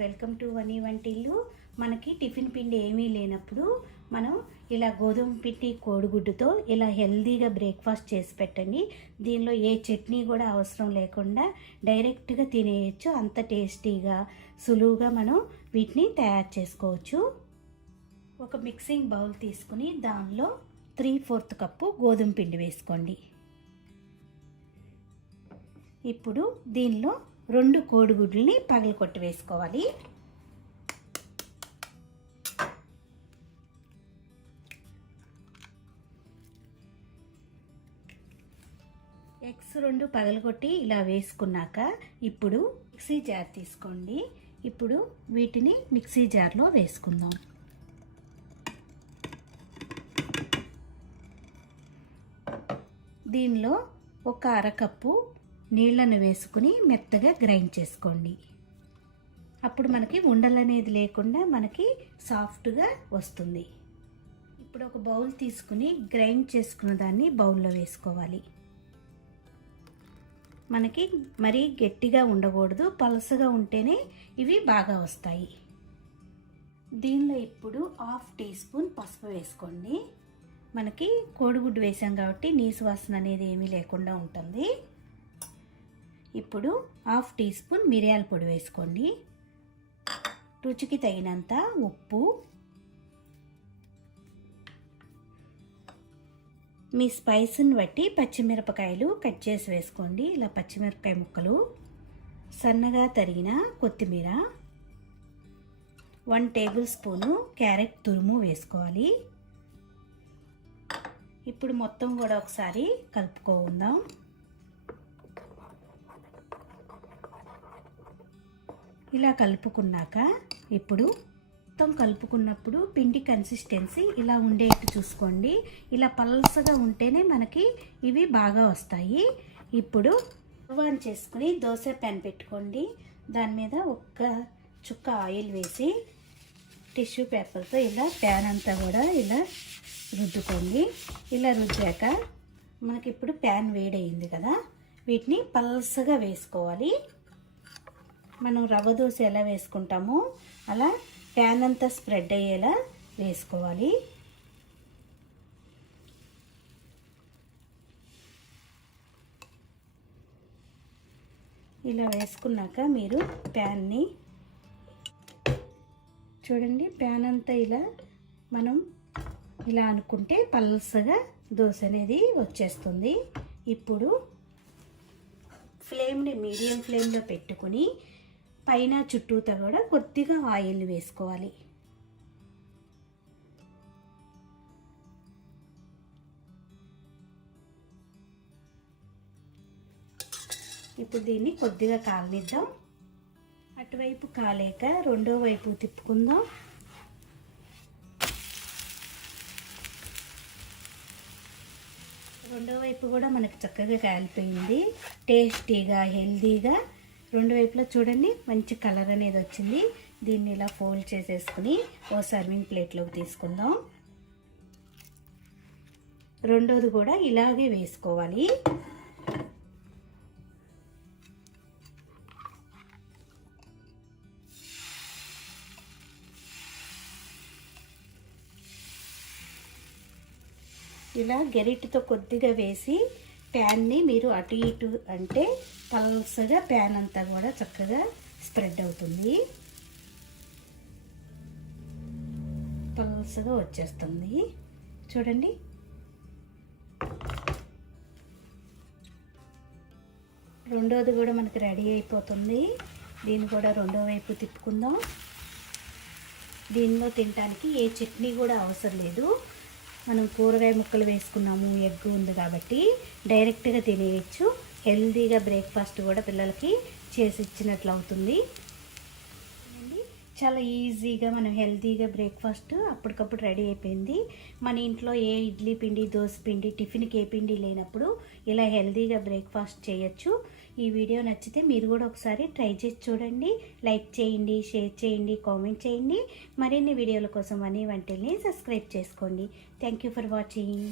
Welcome to వని వంటిల్లు. మనకి టిఫిన్ పిండి ఏమీ లేనప్పుడు మనం ఇలా గోధుమ పిండి కోడిగుడ్డుతో ఇలా హెల్దీగా బ్రేక్ఫాస్ట్ చేసి పెట్టండి. దీనిలో ఏ చట్నీ కూడా అవసరం లేకుండా డైరెక్ట్గా తినేయచ్చు. అంత టేస్టీగా సులువుగా మనం వీటిని తయారు చేసుకోవచ్చు. ఒక మిక్సింగ్ బౌల్ తీసుకుని దానిలో 3/4 కప్పు గోధుమ పిండి వేసుకోండి. ఇప్పుడు దీనిలో 2 కోడిగుడ్లని పగలకొట్టి వేసుకోవాలి. ఎగ్స్ 2 పగలకొట్టి ఇలా వేసుకున్నాక ఇప్పుడు మిక్సీ జార్ తీసుకోండి. ఇప్పుడు వీటిని మిక్సీ జార్లో వేసుకుందాం. దీనిలో ఒక అరకప్పు నీళ్ళను వేసుకుని మెత్తగా గ్రైండ్ చేసుకోండి. అప్పుడు మనకి ఉండలు అనేది లేకుండా మనకి సాఫ్ట్గా వస్తుంది. ఇప్పుడు ఒక బౌల్ తీసుకుని గ్రైండ్ చేసుకున్న దాన్ని బౌల్లో వేసుకోవాలి. మనకి మరీ గట్టిగా ఉండకూడదు, పలసగా ఉంటేనే ఇవి బాగా వస్తాయి. దీనిలో ఇప్పుడు 1/2 టీ స్పూన్ పసుపు వేసుకోండి. మనకి కోడిగుడ్డు వేసాం కాబట్టి నీసు వాసన అనేది ఏమీ లేకుండా ఉంటుంది. ఇప్పుడు 1/2 టీ స్పూన్ మిరియాల పొడి వేసుకోండి. రుచికి తగినంత ఉప్పు, మీ స్పైస్ని బట్టి పచ్చిమిరపకాయలు కట్ చేసి వేసుకోండి. ఇలా పచ్చిమిరపకాయ ముక్కలు, సన్నగా తరిగిన కొత్తిమీర, 1 టేబుల్ స్పూను క్యారెట్ తురుము వేసుకోవాలి. ఇప్పుడు మొత్తం కూడా ఒకసారి కలుపుకుందాం. ఇలా కలుపుకున్నాక ఇప్పుడు మొత్తం కలుపుకున్నప్పుడు పిండి కన్సిస్టెన్సీ ఇలా ఉండేట్టు చూసుకోండి. ఇలా పల్సగా ఉంటేనే మనకి ఇవి బాగా వస్తాయి. ఇప్పుడు స్టవ్ ఆన్ చేసుకుని దోశ ప్యాన్ పెట్టుకోండి. దాని మీద ఒక్క చుక్క ఆయిల్ వేసి టిష్యూ పేపర్తో ఇలా ప్యాన్ అంతా కూడా ఇలా రుద్దుకోండి. ఇలా రుద్దాక మనకి ఇప్పుడు ప్యాన్ వేడయింది కదా, వీటిని పల్సగా వేసుకోవాలి. మనం రవ్వ దోశ ఎలా వేసుకుంటామో అలా ప్యాన్ అంతా స్ప్రెడ్ అయ్యేలా వేసుకోవాలి. ఇలా వేసుకున్నాక మీరు ప్యాన్ని చూడండి, ప్యాన్ అంతా ఇలా మనం ఇలా అనుకుంటే పల్సగా దోశ అనేది వచ్చేస్తుంది. ఇప్పుడు ఫ్లేమ్ని మీడియం ఫ్లేమ్లో పెట్టుకుని పైన చుట్టూతా కూడా కొద్దిగా ఆయిల్ వేసుకోవాలి. ఇప్పుడు దీన్ని కొద్దిగా కాలనిద్దాం. అటువైపు కాలేక రెండో వైపు తిప్పుకుందాం. రెండో వైపు కూడా మనకి చక్కగా కాలిపోయింది. టేస్టీగా హెల్దీగా రెండు వైపులా చూడండి మంచి కలర్ అనేది వచ్చింది. దీన్ని ఇలా ఫోల్డ్ చేసేసుకుని ఓ సర్వింగ్ ప్లేట్లోకి తీసుకుందాం. రెండోది కూడా ఇలాగే వేసుకోవాలి. ఇలా గరిటెతో కొద్దిగా వేసి ప్యాన్ని మీరు అటు ఇటు అంటే పల్సగా ప్యాన్ అంతా కూడా చక్కగా స్ప్రెడ్ అవుతుంది, పల్సగా వచ్చేస్తుంది. చూడండి, రెండోది కూడా మనకి రెడీ అయిపోతుంది. దీన్ని కూడా రెండో వైపు తిప్పుకుందాం. దీనిలో తినడానికి ఏ చట్నీ కూడా అవసరం లేదు. మనం కూరగాయ ముక్కలు వేసుకున్నాము, ఎగ్ ఉంది కాబట్టి డైరెక్ట్గా తినేయచ్చు. హెల్దీగా బ్రేక్ఫాస్ట్ కూడా పిల్లలకి చేసి ఇచ్చినట్లు అవుతుంది. చాలా ఈజీగా మనం హెల్తీగా బ్రేక్ఫాస్ట్ అప్పటికప్పుడు రెడీ అయిపోయింది. మన ఇంట్లో ఏ ఇడ్లీ పిండి, దోశ పిండి, టిఫిన్కి ఏ పిండి లేనప్పుడు ఇలా హెల్తీగా బ్రేక్ఫాస్ట్ చేయొచ్చు. ఈ వీడియో నచ్చితే మీరు కూడా ఒకసారి ట్రై చేసి చూడండి. లైక్ చేయండి, షేర్ చేయండి, కామెంట్ చేయండి. మరిన్ని వీడియోల కోసం వని వంటిల్ని సబ్స్క్రైబ్ చేసుకోండి. Thank you for watching.